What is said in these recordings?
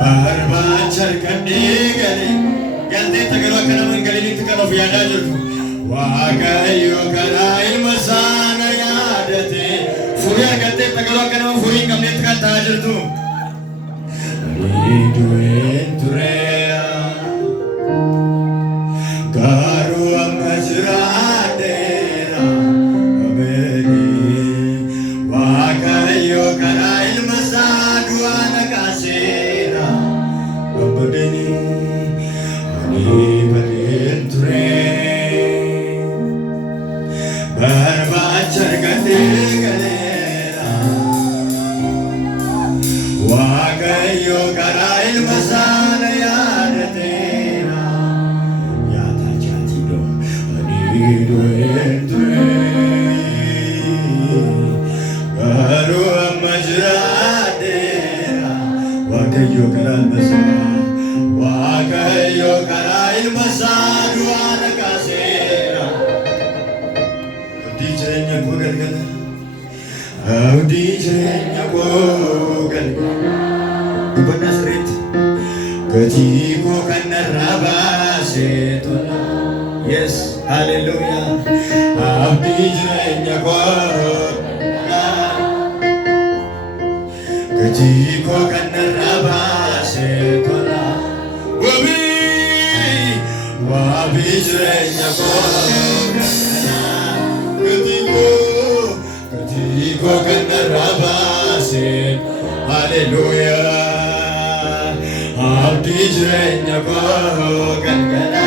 Barbaachar kanneen galee galtee tagaroo akkana mangaliinitti kan of yaadaa jirtu Waaqayyo karaa ilma isaana yaadate furii argattee tagaroo akkana furii hin qabneetti kan ta'aa jirtu Du'een tureera garuu amma jiraateera Waaqayyo karaa ilma isaa du'aa naqaaseera Abadini ani badeen ture barbaacha argatee galeera Waaqayyo karaa ilma isaa na yaadateera yaada jaatidho ani du'een ture garuu amma jiraateera Waaqayyo karaa ilma isaa Waaqayyo karaa ilma isaa du'aa naqaaseera abdii jireenya koo galgala abdii jireenya koo galgala dubbadhaa sirriitti gatii koo kan narraa baasee tola yes hallelujah abdii jireenya koo gatii koo kan narraa baasee tola wabii jireenya koo gatii koo kan narraa baasee hallelujah abdii jireenya koo galgala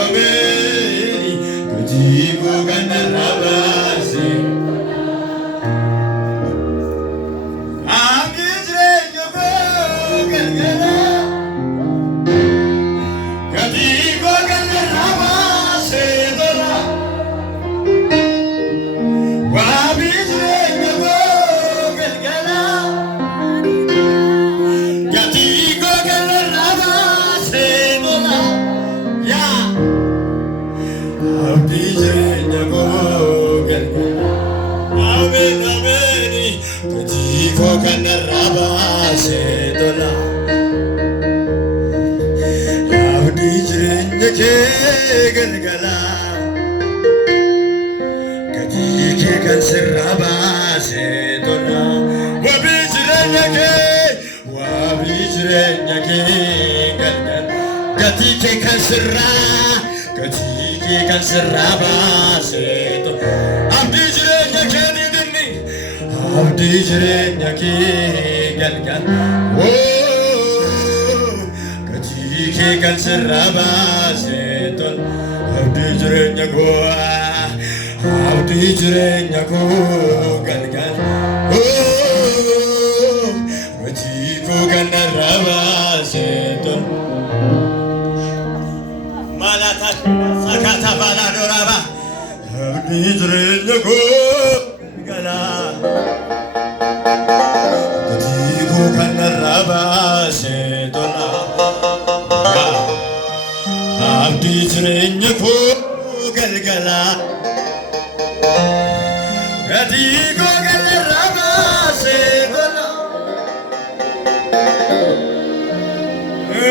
ameen gatii koo kan narraa baasee abdii jireenya koo galgala galgala gatii kee kan sirraa baasee tola wabii jireenya kee galgala gatii kee kan sirraa baasee tola abdii jireenya kee ni dinni abdii jireenya kee galgala gatii kan sirraa baasee tola abdii jireenya koo galgala gatii koo kan narraa baasee tola malata sakata bala doraba abdii jireenya koo galgala gatii koo kan narraa baasee tola abdii jireenya koo galgala gatii koo kan narraa baasee tola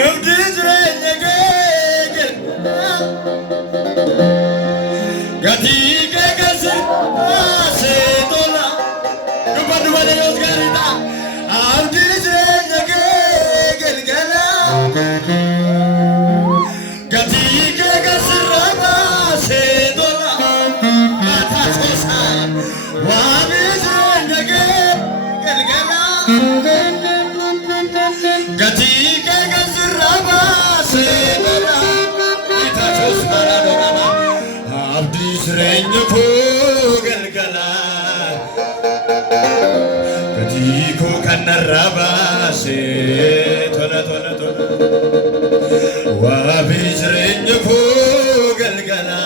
abdii jireenya kee galgala gatii kee kan sirraa baasee tola dubba deeyoos gaariidha abdii jireenya kee galgala jireenya koo galgala gatii koo kan narraa baasee tola wabii jireenya koo galgala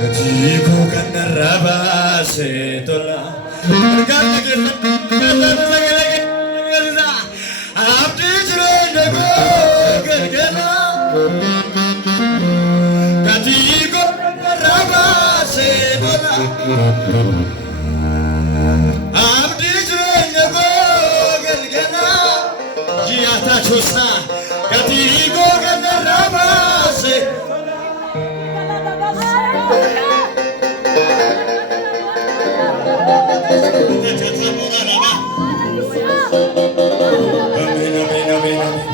gatii koo kan narraa baasee tola abdii jireenya koo galgala abdii jireenya koo galgala Yesusa Katirigo Ganarabase Amen, amen, amen, amen.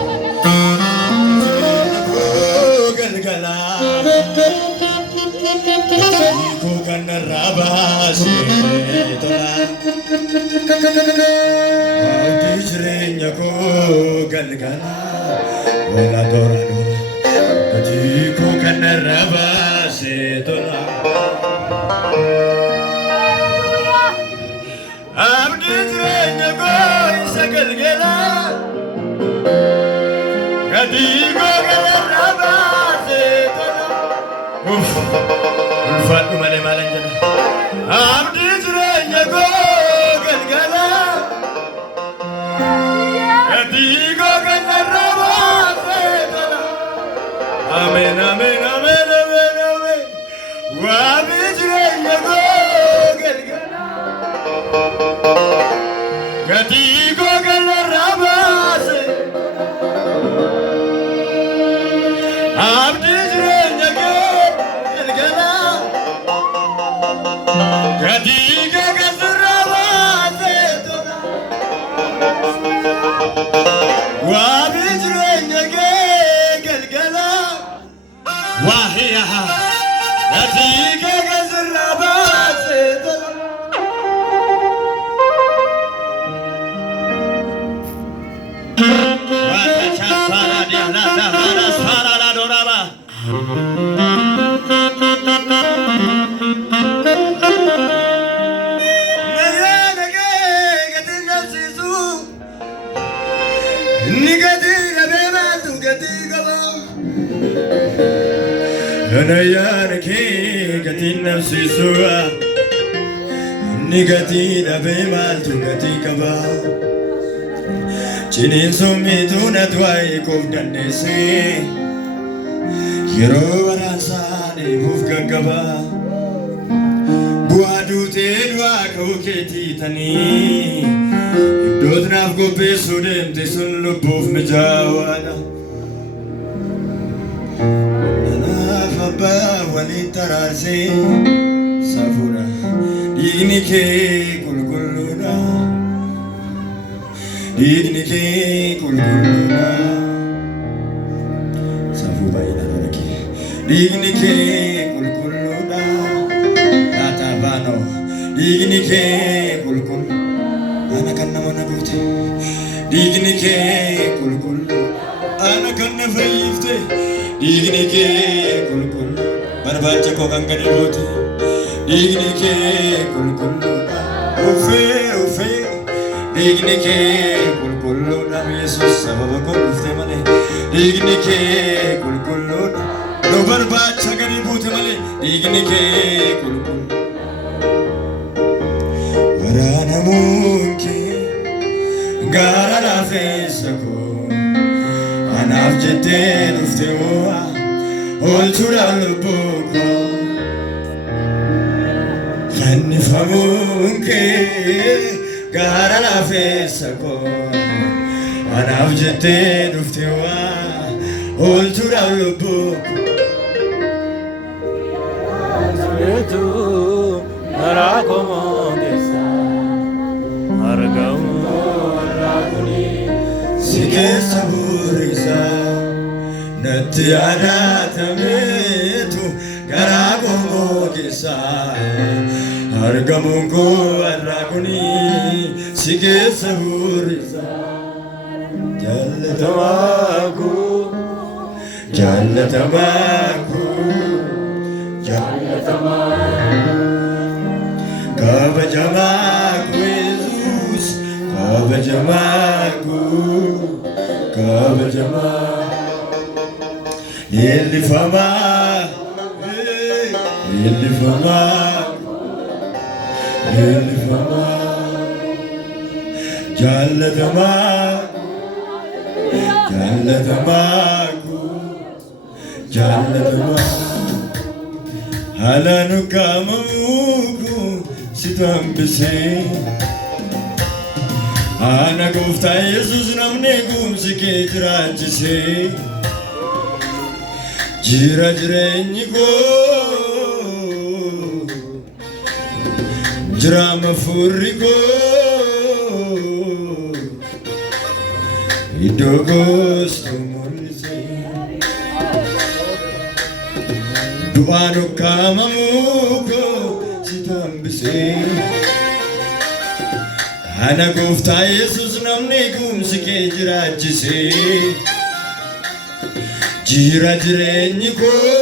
Galgala Katirigo Ganarabase Jirenya ko galgala Ola dora dora Kati ko kanaraba se dola Abdi jirenya ko isa galgala Kati ko kanaraba se dola Ulfat kumane malang jana Abdi jirenya ko galgala Digo que me robaste. Amen, amen, amen, amen, amen. Guabijreña gogelgala. Digo que me robaste. Abijreña gogelgala. Digo que me robaste. Wabijreña galgala wahiya natiga gazrabase wa chafara dia la tabara sara la doraba Anayarke gati nafsi suwa Nigati dabe maltu gati kaba Chinin summi tuna twai kuf dandese Yero warasane buf gagaba Buadu te dwa kuketi tani Dodnaf gobe sudem te sun lubuf mejawada Walitarase Safura Dignike Kulkuluna Dignike Kulkuluna Safuba inaraki Dignike Kulkuluna Tatabano Dignike Kulkul Anakan naman nabuti Dignike Kulkul Anakan na faifte Dignike Kulkul Barbacha ko kang kanibuti Dignike kulkuluna Ufe, ufe Dignike kulkuluna Yesus sababa ko ufte mali Dignike kulkuluna No barbacha kanibuti mali Dignike kulkuluna Warana munke Gara na fesa ko Anaf jete ufte oa Oltura luboko Fannifamunke Gara la fesa ko Anaf jete duftewa Oltura luboko Yetu Narako mogesa Argamu Raguni Sike saburisa Nati adatametu Garago mogesa Argamungo araguni Sige saburisa Jallatamaku Jallatamaku Jallatamaku Kabajamaku Jesus Kabajamaku Kabajamaku Ele fama Jallatamaku Halanu kamamuku sitambise Ana gooftaa Yesuus namni gumsi kee jiraachisee jira jireenyi koo jira mafurri koo iddoo gostu mul'isee du'aan ukkaamamuu koo si hambisee. Ana gooftaa Yesuus namni gumsi kee jiraachisee jira jireenyi koo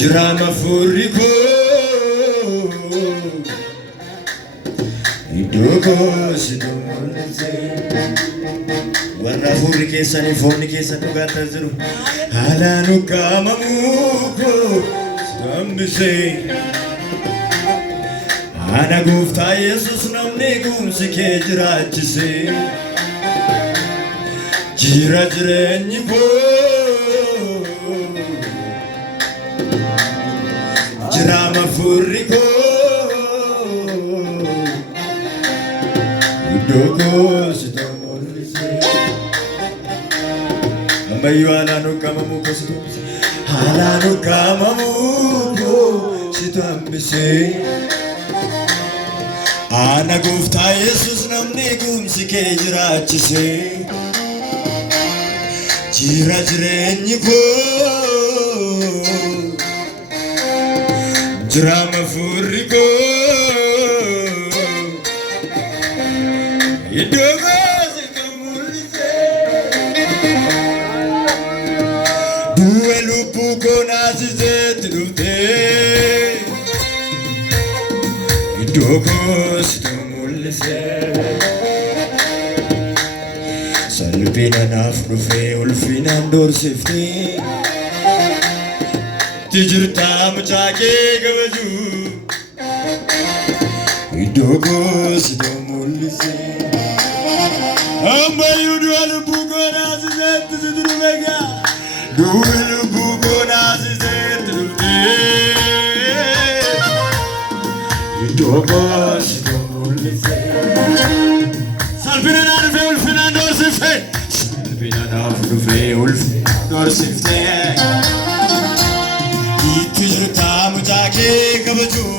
jira mafurri koo iddoo gostu mul'isee. Warra hafuurri keessanii foonni keessan dhugaataa jiru haalaan ukkaamamuu koo si hambisee. Ana gooftaa Yesuus namni gumsi kee jiraachisee jira jireenyi koo jira mafurri koo iddoo gostu mul'isee. Ammayyuu haalaan ukkaamamuu koo si hambisee haalaan ukkaamamuu koo si hambisee. Ana gooftaa Yesuus namni gumsi kee jiraachisee jira jireenyi koo jira mafurri koo iddoo gostu mul'isee. Du'e lubbuu koo naasiseetti dhuftee iddoo gostu mul'isee. Salphina naaf dhufee ulfinaan doorsifnee itti jirtaa mucaa kee kabajuu iddoo gostu mul'isee. Ammayyuu du'a lubbuu koo naasiseetti sitti dhufe du'a lubbuu koo naasiseetti dhuftee iddoo gostu mul'isee. Salphina naaf dhufee ulfinaan doorsifnee salphina naaf dhufee ulfinaan doorsifnee itti jirtaa mucaa kee kabajuu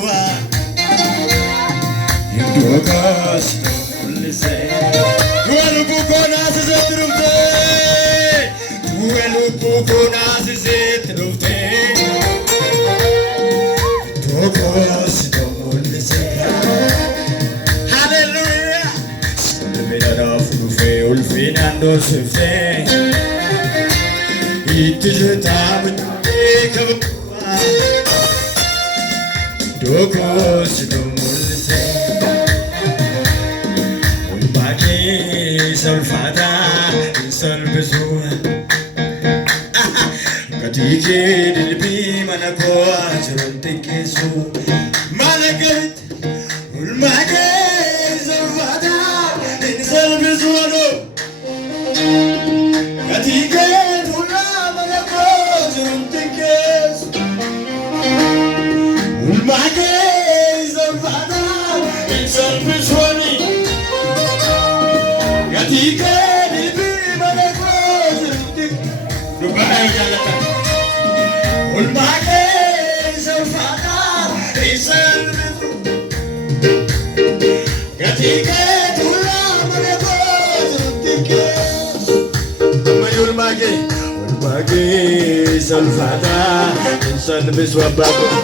iddoo gostu mul'isee. Du'a lubbuu koo naasiseetti dhuftee du'a lubbuu koo naasiseetti dhuftee iddoo gostu mul'isee. Hallelujah. Salphina naaf dhufee ulfinaan doorsifnee itti jirtaa mucaa kee kabajuu iddoo gostu mul'isee. Ulfaa keessa ulfaataa hin salphisuu gatii kee dilbii mana koo jiru xiqqeessu maala galitti ulfaa keessa ulfaataa hin salphisuu gatii kee dilbii mana koo jiru xiqqeessu ulfaa keessa ulfaataa hin salphisuu. Gatika dilbii mana koo jiru xiqqeessu dhugaa jaalata ulfaa keessa ulfaataa hin salphisu gatika dilbii mana koo jiru xiqqeessu. Ammayyuu ulfaa keessa ulfaataa hin salphisu abbaa koo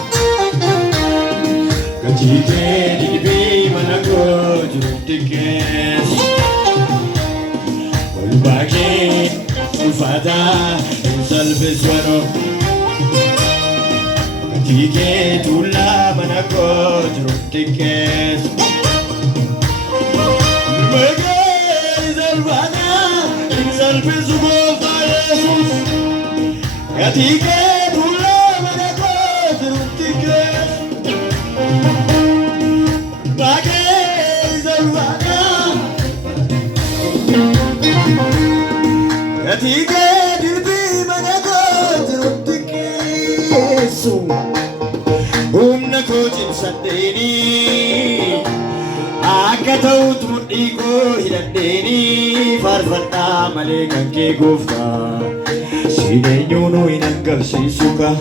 gatika dilbii mana koo jiru xiqqeessu. Ulfaa keessa ulfaataa hin salphisu gatii kee dilbii mana koo jiru xiqqeessu. Ulfaa keessa ulfaataa hin salphisu gooftaa Yesuus gatii kee dilbii mana koo jiru xiqqeessu. Ulfaa keessa ulfaataa gatii kee dilbii mana koo jiru xiqqeessu. Humna koo cimsadheeni hidhanneeni faarfannaa malee kan kee gooftaa siineenyuunu hin hangamsiisu ka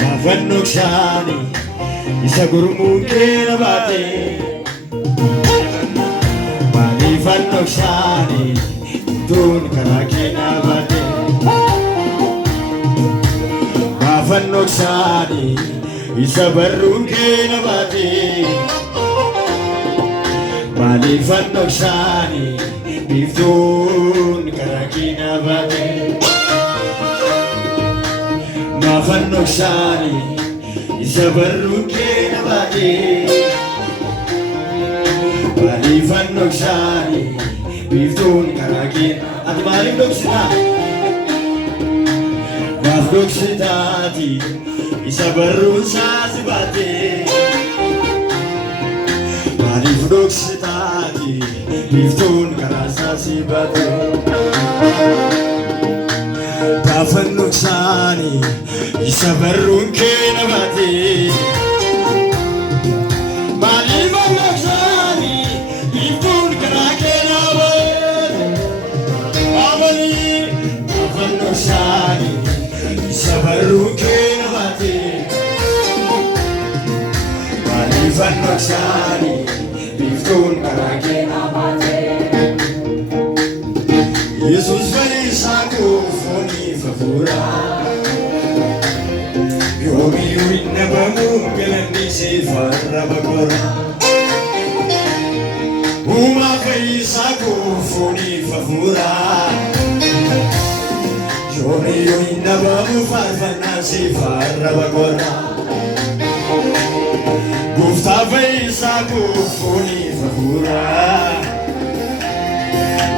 gaafan dhoksaani isa gurmuun kee na baate maaliifan dhoksaani tuun karaa kee na baate gaafan dhoksaani isa barruun kee na baate maaliifan dhoksaani biiftuun karaa kee na baate gaafan dhoksaani isa barruun kee na baate maaliifan dhoksaani biiftuun karaa kee ati maaliif dhoksita gaaf dhoksitaati isa barruun saasi baate maaliif dhoksitaati biiftuun karaa saasi baate gaafan dhoksaani isa barruun kee na baate maaliifan dhoksaani biiftuun karaa kee na baate gaafan dhoksaani isa barruun kee na baate maaliifan dhoksaani biiftuun karaa kee na baate Yesuus fayyisaa koo fooniif hafuuraa yoomiyyuu hin dhabamu galanni siif arraba koora uumaa fayyisaa koo fooniif hafuuraa yoomiyyuu hin dhabamu faarfannaa siif arraba koora gooftaa fayyisaa koo fooniif hafuuraa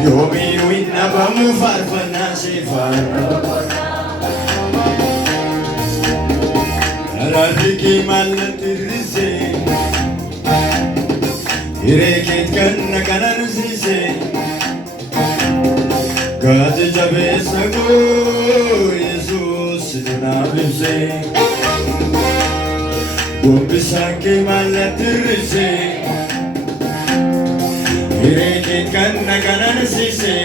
yoomiyyuu hin dhabamu faarfannaa siif arraba koora Arariki mallatirrise Hireeket kanna kanarsiise Gaati jabeessa koo Yesuus naaf ibse Gombisaan kee mallatirrise Hireeket kanna kanarsiise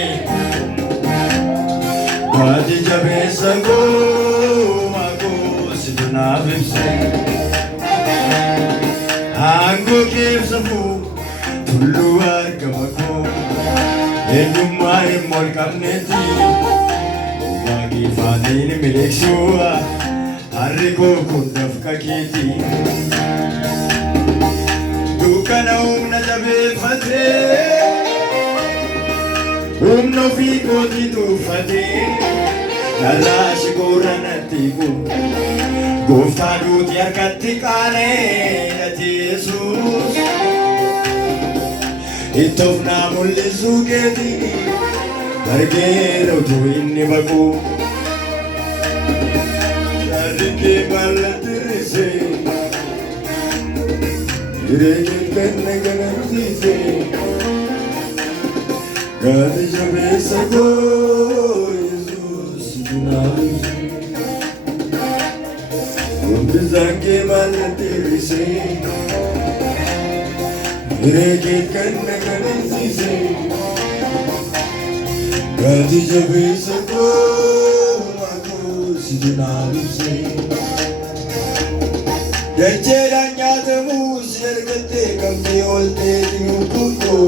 Gaati jabeessa koo naaf ibse aangoo keessa fuu tulluu argama koo eenyummaa hin molqabneeti waaqeffaatiin miliqsuu harri koo kun dafqa keeti dukkana humna jabeeffatee humna ofii kootii tuuffatee lallaashi koora natti kun gooftaa duuti harkatti qaanee ati Yesuus ittoof naa mul'isuu keetii argeera utuu inni baqu yaadni kee mallatirrise hireeket kanna kanarsiise gaati jabeessa koo Yesuus naaf ibse Gombisaan kee mallatirrise hireeket kanna kanarsiise gaati jabeessa koo situ naaf ibse dacheedhaan nyaatamu si argattee qabdee ooltee dhiyuutuun koo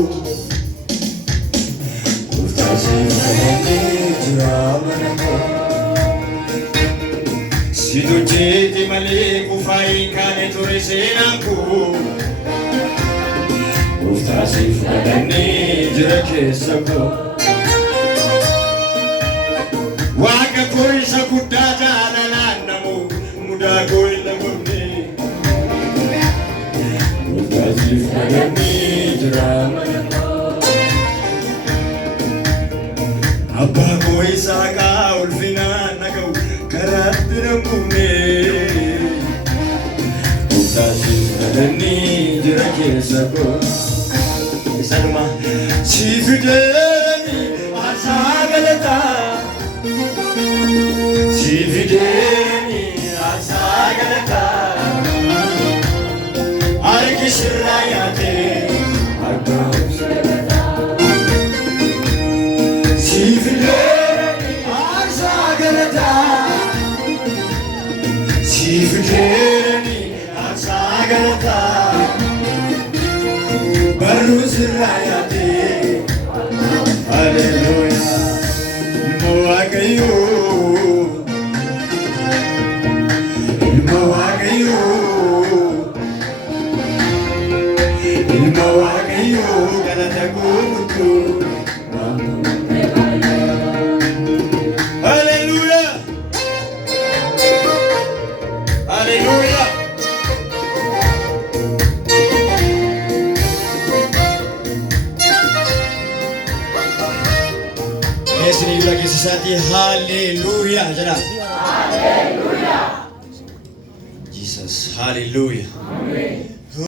gooftaa siif kadhannee jira mana koo Situ jeeti malee kufaa hin kaane ture seenaan koo gooftaa siif kadhannee jira keessa koo Waaqa koo isa guddaa jaalalaan namu mudaa koo hin dhabamne gooftaa siif kadhannee jira mana koo abbaa koo Isaaqaa ulfinaan naga'u karaatti namumne gooftaa siif kadhannee jira keessa koo isanuma siif fideeni aarsaa galataa siif fideeni aarsaa galataa harki sirraa yaate Sagalata Barus Rayate Hallelujah Moagayo Moagayo Moagayo Galata Gutu Hallelujah Hallelujah Sini lagi sesati haleluya jana. Haleluya. Jesus haleluya. Amen.